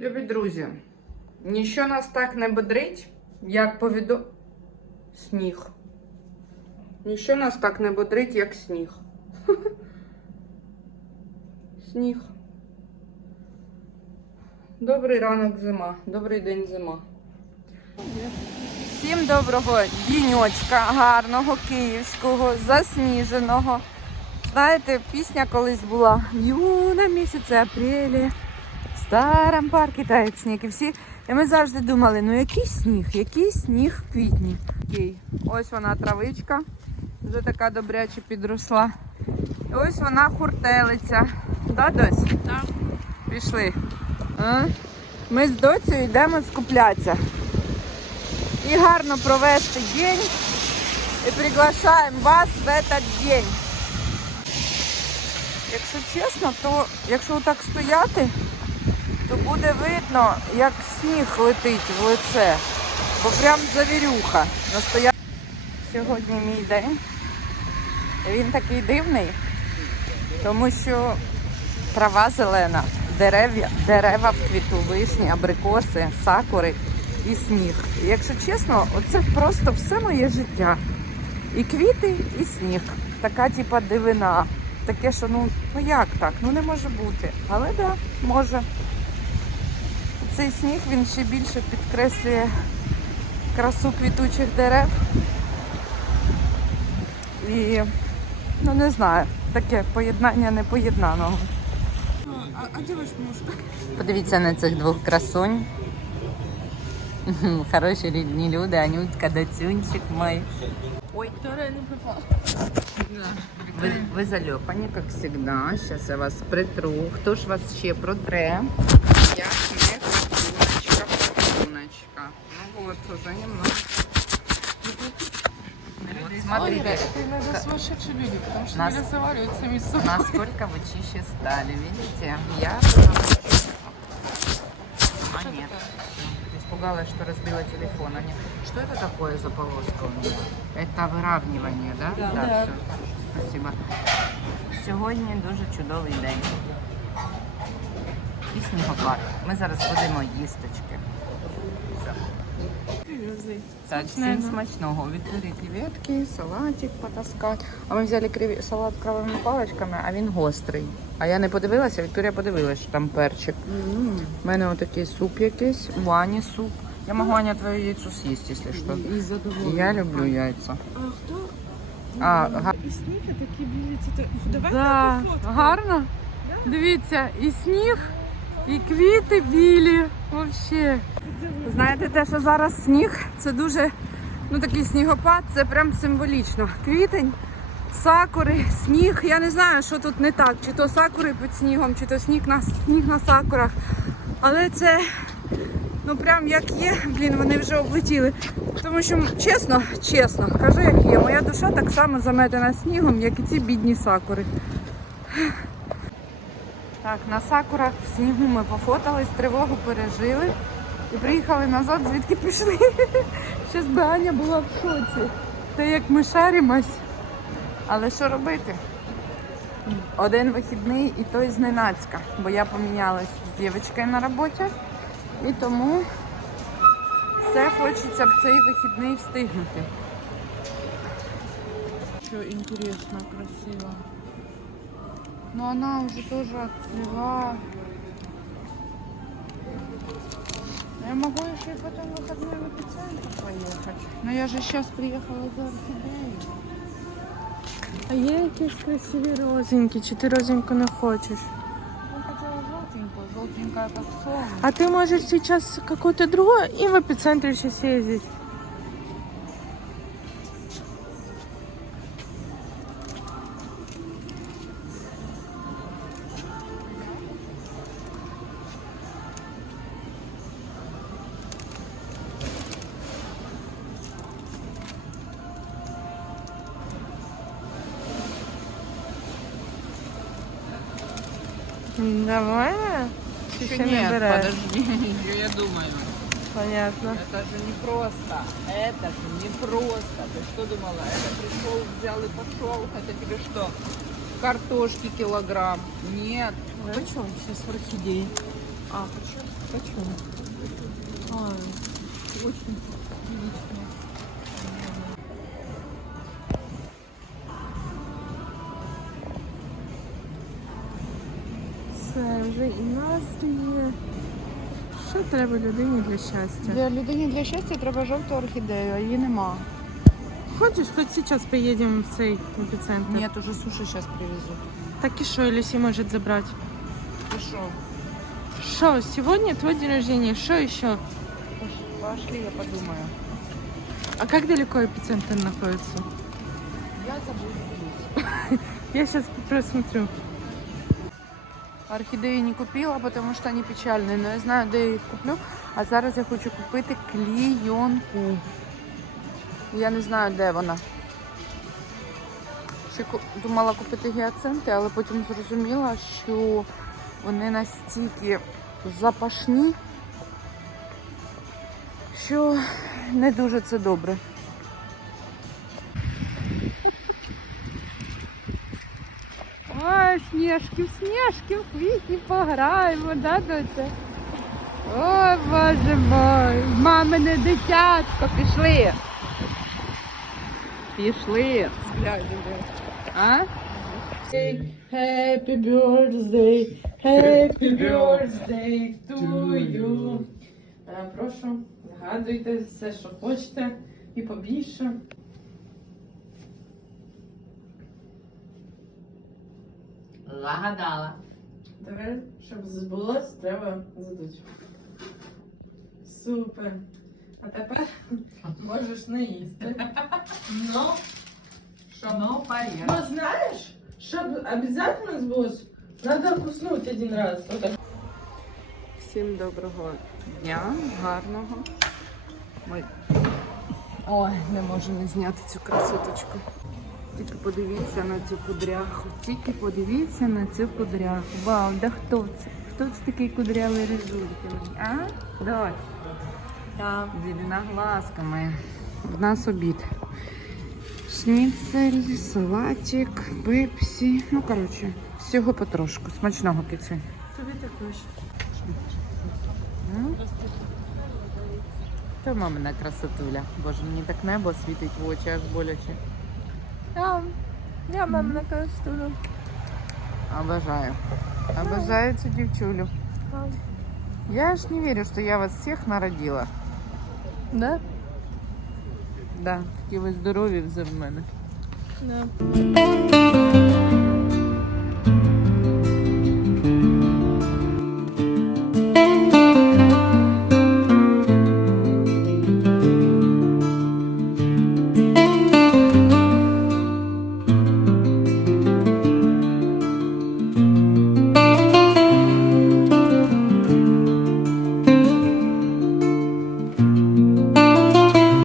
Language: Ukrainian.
Любі друзі, ніщо нас так не бодрить, як повідо... Сніг. Ніщо нас так не бодрить, як сніг. Сніг. Добрий ранок зима. Добрий день зима. Всім доброго діньочка, гарного, київського, засніженого. Знаєте, пісня колись була юна місяці апрелі. Старому парку тають сніг. І всі. І ми завжди думали, ну який сніг, який сніг в квітні. Окей. Ось вона травичка, вже така добряче підросла. І ось вона хуртелиця. Да, Дось? Так. Пішли. А? Ми з доцею йдемо скуплятися. І гарно провести день. І приглашаємо вас в этот день. Якщо чесно, то якщо так стояти, то буде видно, як сніг летить в лице. Бо прям завірюха. Настоя... Сьогодні мій день. Він такий дивний, тому що трава зелена, дерев'я, дерева в квіту, вишні, абрикоси, сакури і сніг. І якщо чесно, оце просто все моє життя. І квіти, і сніг. Така типа дивина. Таке, що ну, ну як так? Ну не може бути. Але да, може. Цей сніг він ще більше підкреслює красу квітучих дерев. І ну не знаю, таке поєднання непоєднаного. А, а где ваш муж? Подивіться на цих двох красунь. Хороші рідні люди, Анютка, дацюнчик мой. Ой, Которая не попала. ви, ви зальопані, як завжди. Зараз я вас притру. Хто ж вас ще протре? Я не вот, уже немного. Вот Ольга, смотрите, это иногда сумасшедшие люди, потому что Нас- не разговаривают сами с собой. насколько вы чище стали. Видите? Я А нет. Испугалась, что разбила телефон. А нет. Что это такое за полоска у меня? Это выравнивание, да? Да. да Да. Все. Спасибо. Сьогодні дуже чудовий день. І снігопад. Ми зараз будемо їсточки. Так, всім Смачного. смачного. Відкрили креветки, салатик потаскати. А ми взяли креві- салат кровими паличками, а він гострий. А я не подивилася, Вікторія подивилася, що там перчик. У мене отакий суп якийсь, у Ані суп. Я можу Аня твоє яйцо з'їсти, якщо що. Я люблю яйця. А кто? А, га- И сніг, і такі білі. Давай Да, фотку. гарно. Дивіться, і сніг, і квіти білі. Вообще. Знаєте, те, що зараз сніг, це дуже ну такий снігопад, це прям символічно. Квітень, сакури, сніг. Я не знаю, що тут не так. Чи то сакури під снігом, чи то сніг на сніг на сакурах. Але це ну прям як є, блін, вони вже облетіли. Тому що чесно, чесно, кажу, як є. Моя душа так само заметена снігом, як і ці бідні сакури. Так, на сакурах в снігу ми пофотались, тривогу пережили і приїхали назад, звідки пішли. Щас би була в шоці. Те як ми шаримось. Але що робити? Один вихідний і той зненацька, бо я помінялась з дівчинкою на роботі. І тому все хочеться в цей вихідний встигнути. Что интересно, красиво. Но она уже тоже отцвела. Я могу еще и потом в выходной в эпицентр поехать. Но я же сейчас приехала за орхидеей. А є якісь красиві розинки, чи ти розинку не хочеш? Я хотела желтенькую, желтенькая как сон. А ты можешь сейчас какую-то другую и в эпицентре еще съездить. Давай. Ты Еще еще не нет, берешь. подожди, еще я думаю. Понятно. Это же не просто, это же не просто. Ты что думала, это пришел, взял и пошел, это тебе что, картошки килограмм? Нет. Почем сейчас в орхидее? А, почему? Хочу. А, очень прилично. Все, вже і настрій є. Що треба людині для щастя? Для людини для щастя треба жовту орхідею, а її нема. Хочеш, хоч зараз поїдемо в цей епіцентр? Ні, уже суші зараз привезу. Так и что, Люси может забрать? І що? Что, сегодня твой день рождения, что еще? Пошли, я подумаю. А как далеко эпицентр находится? Я забуду. Я сейчас просмотрю. Орхідеї не купила, тому що вони печальні, але я знаю, де я їх куплю. А зараз я хочу купити клійонку. Я не знаю, де вона. Ще думала купити гіацинти, але потім зрозуміла, що вони настільки запашні, що не дуже це добре. Ой, снежки, в снежки, в квітні пограємо, да, доця? Ой, боже мой, мамине дитятко, пішли. Пішли. А? Happy birthday, happy birthday to you. Е, Прошу, згадуйте все, що хочете, і побільше. Загадала. Тепер, щоб збулось, треба задуть. Супер. А тепер можеш не їсти. Но, щоб... Ну, поїхали. Но знаєш, щоб обов'язково збулось, треба вкуснути один раз. Отак. Всім доброго дня, гарного. Ой, не можу не зняти цю красоточку. Тільки подивіться на цю кудряху. Тільки подивіться на цю кудряху. Вау, да хто це? Хто це такий кудрявий рижульки? А? Давай. Так. Зеленоглазка моя. В нас обід. Шніцель, салатик, пепсі. Ну, коротше, всього потрошку. Смачного киці. Тобі також. М? Та мамина красотуля. Боже, мені так небо світить в очі, аж боляче. Я, я мам на кастуру. Обожаю. Обожаю цю дівчулю. Я ж не верю, что я вас всех народила. Да? Да, такі ви здорові вже в мене. Да.